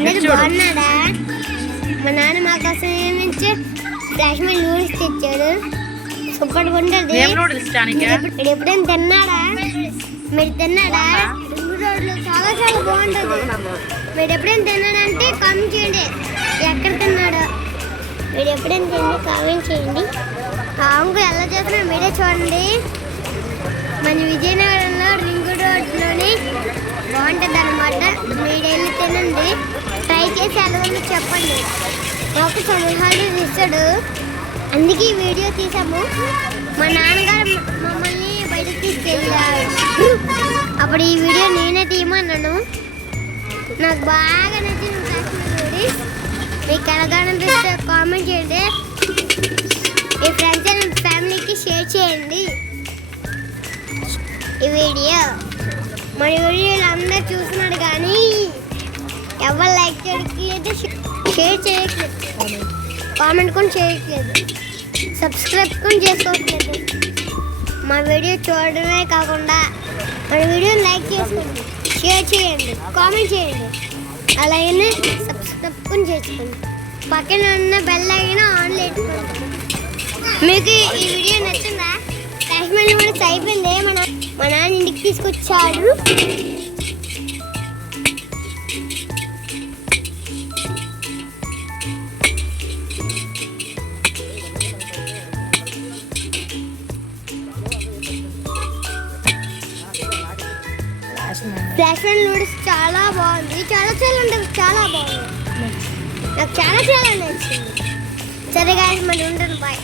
అందరు బాగున్నాడా? మా నాన్న మా కోసం నుంచి కాశ్మీర్ నూడిల్స్ తెచ్చాడు. సూపర్గా ఉంటుంది. మీరు ఎప్పుడైనా తిన్నాడా? మీరు తిన్నాడా? రోడ్లు చాలా చాలా బాగుంటుంది. మీరు ఎప్పుడైనా తిన్నాడంటే కామెంట్ చేయండి. ఎక్కడ తిన్నాడో మీరు ఎప్పుడైనా తిండి కామెంట్ చేయండి. అంకుల్ ఎలా చేస్తున్నా మీరే చూడండి. మన విజయనగరంలో రింగు రోడ్లోని బాగుంటుంది అనమాట. మీరు వెళ్ళి తినండి. ట్రై చేసి ఎలా ఉందో చెప్పండి. మాకు సమూహాలు ఇస్తాడు, అందుకే ఈ వీడియో తీసాము. మా నాన్నగారు మమ్మల్ని బయటకు తీసుకెళ్ళారు. అప్పుడు ఈ వీడియో నేనే తీయమన్నాను. నాకు బాగా నచ్చింది కాశ్మీర్. మీకు ఎలాగనిపిస్తే కామెంట్ చేయండి. మీ ఫ్రెండ్స్ అండ్ ఫ్యామిలీకి షేర్ చేయండి ఈ వీడియో. మన వీడియోలు అందరూ చూస్తున్నాడు కానీ ఎవరు లైక్ చేయట్లేదు, షేర్ చేయట్లేదు, కామెంట్ కూడా చేయట్లేదు, సబ్స్క్రైబ్ కూడా చేసుకోవట్లేదు. మా వీడియో చూడడమే కాకుండా మన వీడియోని లైక్ చేసుకోండి, షేర్ చేయండి, కామెంట్ చేయండి, అలాగనే సబ్స్క్రైబ్ కూడా చేసుకోండి. పక్కన ఉన్న బెల్ అయినా ఆన్లో పెట్టుకోండి. మీకు ఈ వీడియో నచ్చిందా? కాశ్మీర్ కూడా అయిపోయింది. మా నాన్న ఇంటికి తీసుకొచ్చాడు. కాశ్మీర్ నూడిల్స్ చాలా బాగుంది. చాలా చాలా ఉంటుంది. చాలా బాగుంది. నాకు చాలా చాలా నచ్చింది. సరే గాయస్, మరి ఉంటాను. బాయ్.